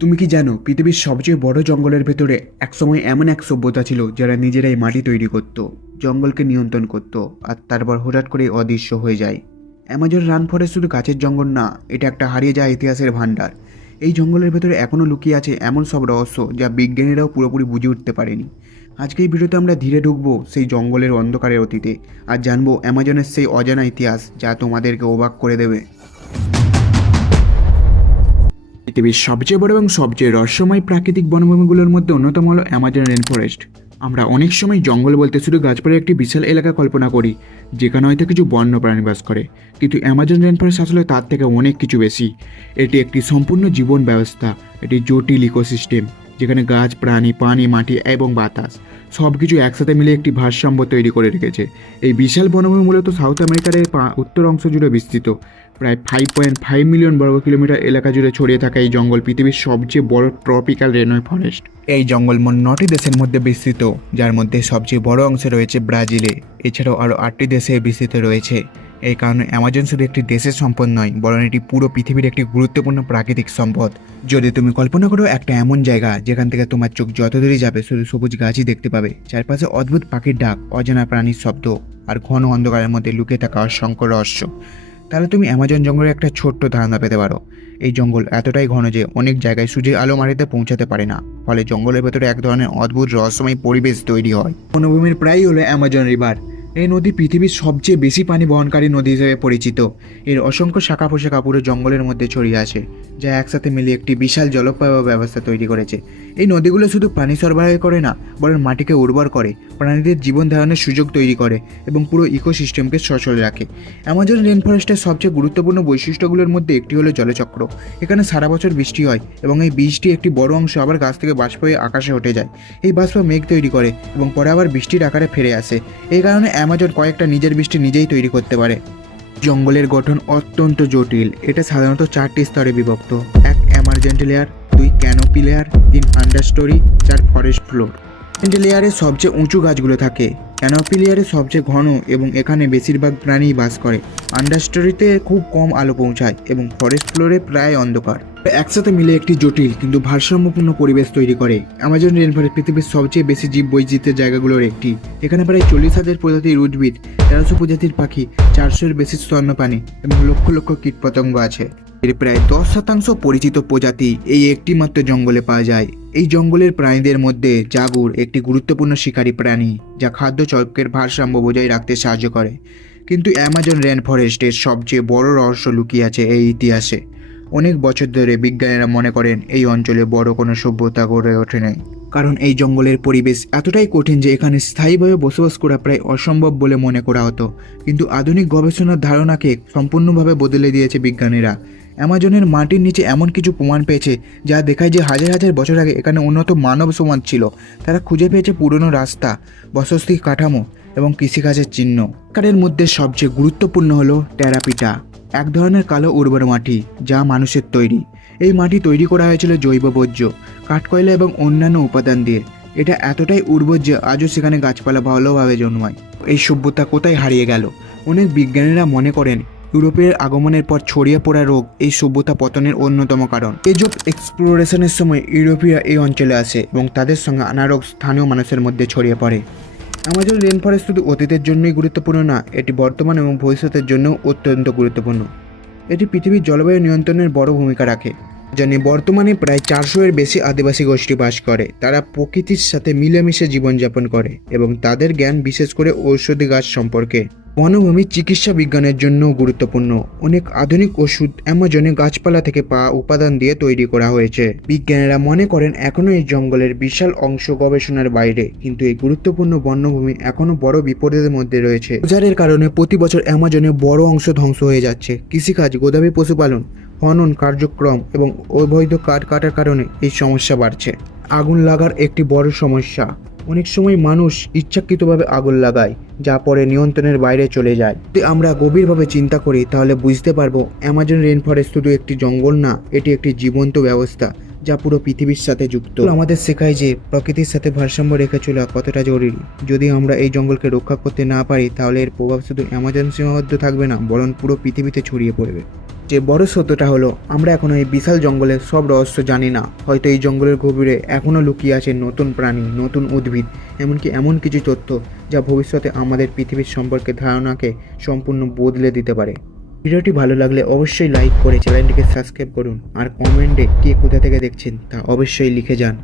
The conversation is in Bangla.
তুমি কি জানো পৃথিবীর সবচেয়ে বড় জঙ্গলের ভেতরে একসময় এমন এক সভ্যতা ছিল যারা নিজেরাই মাটি তৈরি করত, জঙ্গলকে নিয়ন্ত্রণ করত, আর তারপর হঠাৎ করে অদৃশ্য হয়ে যায়। অ্যামাজন রান ফরেস্ট শুধু গাছের জঙ্গল না, এটা একটা হারিয়ে যাওয়া ইতিহাসের ভান্ডার। এই জঙ্গলের ভেতরে এখনও লুকিয়ে আছে এমন সব রহস্য যা বিজ্ঞানীরাও পুরোপুরি বুঝে উঠতে পারেনি। আজকে এই ভিডিওতে আমরা ধীরে ঢুকবো সেই জঙ্গলের অন্ধকারের অতীতে আর জানবো অ্যামাজনের সেই অজানা ইতিহাস যা তোমাদেরকে অবাক করে দেবে। পৃথিবীর সবচেয়ে বড় এবং সবচেয়ে রহস্যময় প্রাকৃতিক বনভূমিগুলোর মধ্যে অন্যতম হলো অ্যামাজন রেন ফরেস্ট। আমরা অনেক সময় জঙ্গল বলতে শুধু গাছপালার একটি বিশাল এলাকা কল্পনা করি যেখানে হয়তো কিছু বন্য প্রাণী বাস করে, কিন্তু অ্যামাজন রেন ফরেস্ট আসলে তার থেকে অনেক কিছু বেশি। এটি একটি সম্পূর্ণ জীবন ব্যবস্থা, এটি জটিল ইকোসিস্টেম যেখানে গাছ, প্রাণী, পানি, মাটি এবং বাতাস সব কিছু একসাথে মিলে একটি ভারসাম্য তৈরি করে রেখেছে। এই বিশাল বনভূমি মূলত সাউথ আমেরিকার উত্তর অংশ জুড়ে বিস্তৃত। প্রায় 5.5 মিলিয়ন বর্গ কিলোমিটার এলাকা জুড়ে ছড়িয়ে থাকা এই জঙ্গল পৃথিবীর সবচেয়ে বড় ট্রপিক্যাল রেনয় ফরেস্ট। এই জঙ্গল মোট 9টি দেশের মধ্যে বিস্তৃত, যার মধ্যে সবচেয়ে বড় অংশে রয়েছে ব্রাজিলে। এছাড়াও আরও 8টি দেশে বিস্তৃত রয়েছে। এই কারণে অ্যামাজন শুধু একটি দেশের সম্পদ নয়, বরং এটি পুরো পৃথিবীর একটি গুরুত্বপূর্ণ প্রাকৃতিক সম্পদ। যদি তুমি কল্পনা করো একটা এমন জায়গা যেখান থেকে তোমার চোখ যত দূরে যাবে শুধু সবুজ গাছই দেখতে পাবে, চারপাশে অদ্ভুত পাখির ডাক, অজানা প্রাণীর শব্দ আর ঘন অন্ধকারের মধ্যে লুকিয়ে থাকা অসংখ্য রহস্য, তাহলে তুমি অ্যামাজন জঙ্গলের একটা ছোট্ট ধারণা পেতে পারো। এই জঙ্গল এতটাই ঘন যে অনেক জায়গায় সূর্যের আলো মাটিতে পৌঁছাতে পারে না, ফলে জঙ্গলের ভেতরে এক ধরনের অদ্ভুত রহস্যময় পরিবেশ তৈরি হয়। বনভূমির প্রায়ই হলো অ্যামাজন রিভার। এই নদী পৃথিবীর সবচেয়ে বেশি পানি বহনকারী নদী হিসেবে পরিচিত। এর অসংখ্য শাখা প্রশাখা পুরো জঙ্গলের মধ্যে ছড়িয়ে আছে, যা একসাথে মিলিয়ে একটি বিশাল জলপ্রবাহ ব্যবস্থা তৈরি করেছে। এই নদীগুলো শুধু পানি সরবরাহ করে না, বরং মাটিকে উর্বর করে, প্রাণীদের জীবন ধারণের সুযোগ তৈরি করে এবং পুরো ইকোসিস্টেমকে সচল রাখে। অ্যামাজন রেন ফরেস্টের সবচেয়ে গুরুত্বপূর্ণ বৈশিষ্ট্যগুলোর মধ্যে একটি হলো জলচক্র। এখানে সারা বছর বৃষ্টি হয় এবং এই বৃষ্টি একটি বড় অংশ আবার গাছ থেকে বাষ্প হয়ে আকাশে উঠে যায়। এই বাষ্প মেঘ তৈরি করে এবং পরে আবার বৃষ্টির আকারে ফিরে আসে। এই কারণে অ্যামাজন কয়েকটা নিজের বৃষ্টি নিজেই তৈরি করতে পারে। জঙ্গলের গঠন অত্যন্ত জটিল। এটা সাধারণত 4টি স্তরে বিভক্ত: 1 এমার্জেন্ট layer, 2 canopy layer, 3 আন্ডারস্টোরি, 4 forest floor. এমার্জেন্ট লেয়ারে সবচেয়ে উঁচু গাছগুলো থাকে, ক্যানোপি লেয়ারে সবচেয়ে ঘন এবং এখানে বেশিরভাগ প্রাণী বাস করে, আন্ডারস্টোরিতে খুব কম আলো পৌঁছায় এবং ফরেস্ট ফ্লোরে প্রায় অন্ধকার। একসাথে মিলে একটি জটিল কিন্তু ভারসাম্যপূর্ণ পরিবেশ তৈরি করে। অ্যামাজন রেন ফরেস্ট পৃথিবীর সবচেয়ে বেশি জীব বৈচিত্র্যের জায়গাগুলোর একটি। এখানে প্রায় 40,000 প্রজাতির উদ্ভিদ, 1300 প্রজাতির পাখি, 400-এর বেশি স্তন্যপাণী এবং লক্ষ লক্ষ কীটপতঙ্গ আছে। এর প্রায় 10% পরিচিত প্রজাতি এই একটি মাত্র জঙ্গলে পাওয়া যায়। এই জঙ্গলের প্রাণীদের মধ্যে জাগুর একটি গুরুত্বপূর্ণ শিকারী প্রাণী, যা খাদ্য চক্রের ভারসাম্য বজায় রাখতে সাহায্য করে। কিন্তু অ্যামাজন রেন ফরেস্টের সবচেয়ে বড় রহস্য লুকিয়ে আছে এই ইতিহাসে। অনেক বছর ধরে বিজ্ঞানীরা মনে করেন এই অঞ্চলে বড় কোনো সভ্যতা গড়ে ওঠে নাই, কারণ এই জঙ্গলের পরিবেশ এতটাই কঠিন যে এখানে স্থায়ীভাবে বসবাস করা প্রায় অসম্ভব বলে মনে করা হতো। কিন্তু আধুনিক গবেষণার ধারণাকে সম্পূর্ণভাবে বদলে দিয়েছে বিজ্ঞানীরা। অ্যামাজনের মাটির নিচে এমন কিছু প্রমাণ পেয়েছে যা দেখায় যে হাজার হাজার বছর আগে এখানে উন্নত মানব সমাজ ছিল। তারা খুঁজে পেয়েছে পুরনো রাস্তা, বসতি কাঠামো এবং কৃষিকাজের চিহ্ন। কারের মধ্যে সবচেয়ে গুরুত্বপূর্ণ হলো টেরাপিটা, এক ধরনের কালো উর্বর মাটি যা মানুষের তৈরি। এই মাটি তৈরি করা হয়েছিল জৈব বর্জ্য, কাঠকয়লা এবং অন্যান্য উপাদান দিয়ে। এটা এতটাই উর্বর যে আজও সেখানে গাছপালা ভালোভাবে জন্মায়। এই সভ্যতা কোথায় হারিয়ে গেল? অনেক বিজ্ঞানীরা মনে করেন ইউরোপের আগমনের পর ছড়িয়ে পড়া রোগ এই সভ্যতা পতনের অন্যতম কারণ। এজ অফ এক্সপ্লোরেশনের সময় ইউরোপীয়রা এই অঞ্চলে আসে এবং তাদের সঙ্গে আনা রোগ স্থানীয় মানুষের মধ্যে ছড়িয়ে পড়ে। অ্যামাজন রেন ফরেস্ট শুধু অতীতের জন্যই গুরুত্বপূর্ণ না, এটি বর্তমান এবং ভবিষ্যতের জন্যও অত্যন্ত গুরুত্বপূর্ণ। এটি পৃথিবীর জলবায়ু নিয়ন্ত্রণের বড় ভূমিকা রাখে। জানি বর্তমানে প্রায় 400-এর বেশি আদিবাসী গোষ্ঠী বাস করে। তারা প্রকৃতির সাথে মিলেমিশে জীবনযাপন করে এবং তাদের জ্ঞান বিশেষ করে ঔষধি গাছ সম্পর্কে। বনভূমি চিকিৎসা বিজ্ঞানের জন্যও গুরুত্বপূর্ণ। অনেক আধুনিক ওষুধ অ্যামাজনে গাছপালা থেকে পাওয়া উপাদান দিয়ে তৈরি করা হয়েছে। বিজ্ঞানীরা মনে করেন এখনও এই জঙ্গলের বিশাল অংশ গবেষণার বাইরে, কিন্তু এই গুরুত্বপূর্ণ বন্যভূমি এখনও বড় বিপদের মধ্যে রয়েছে। উজাড়ের কারণে প্রতি বছর অ্যামাজনে বড় অংশ ধ্বংস হয়ে যাচ্ছে। কৃষিকাজ, গোদামি পশুপালন, খনন কার্যক্রম এবং অবৈধ কাঠ কাটার কারণে এই সমস্যা বাড়ছে। আগুন লাগার একটি বড় সমস্যা। অনেক সময় মানুষ ইচ্ছাকৃতভাবে আগুন লাগায়, যা পরে নিয়ন্ত্রণের বাইরে চলে যায়। যদি আমরা গভীরভাবে চিন্তা করি তাহলে বুঝতে পারবো অ্যামাজন রেন ফরেস্ট শুধু একটি জঙ্গল না, এটি একটি জীবন্ত ব্যবস্থা যা পুরো পৃথিবীর সাথে যুক্ত। আমাদের শেখায় যে প্রকৃতির সাথে ভারসাম্য রেখে চলা কতটা জরুরি। যদি আমরা এই জঙ্গলকে রক্ষা করতে না পারি তাহলে এর প্রভাব শুধু অ্যামাজন সীমাবদ্ধ থাকবে না, বরং পুরো পৃথিবীতে ছড়িয়ে পড়বে। যে বড় সত্যটা হলো আমরা এখনো এই বিশাল জঙ্গলের সব রহস্য জানি না। হয়তো এই জঙ্গলের গভীরে এখনো লুকিয়ে আছে নতুন প্রাণী, নতুন উদ্ভিদ, এমনকি এমন কিছু তথ্য যা ভবিষ্যতে আমাদের পৃথিবীর সম্পর্কে ধারণাকে সম্পূর্ণ বদলে দিতে পারে। ভিডিওটি ভালো লাগলে অবশ্যই লাইক করে চ্যানেলটিকে সাবস্ক্রাইব করুন, আর কমেন্টে কে কোথা থেকে দেখছেন তা অবশ্যই লিখে যান।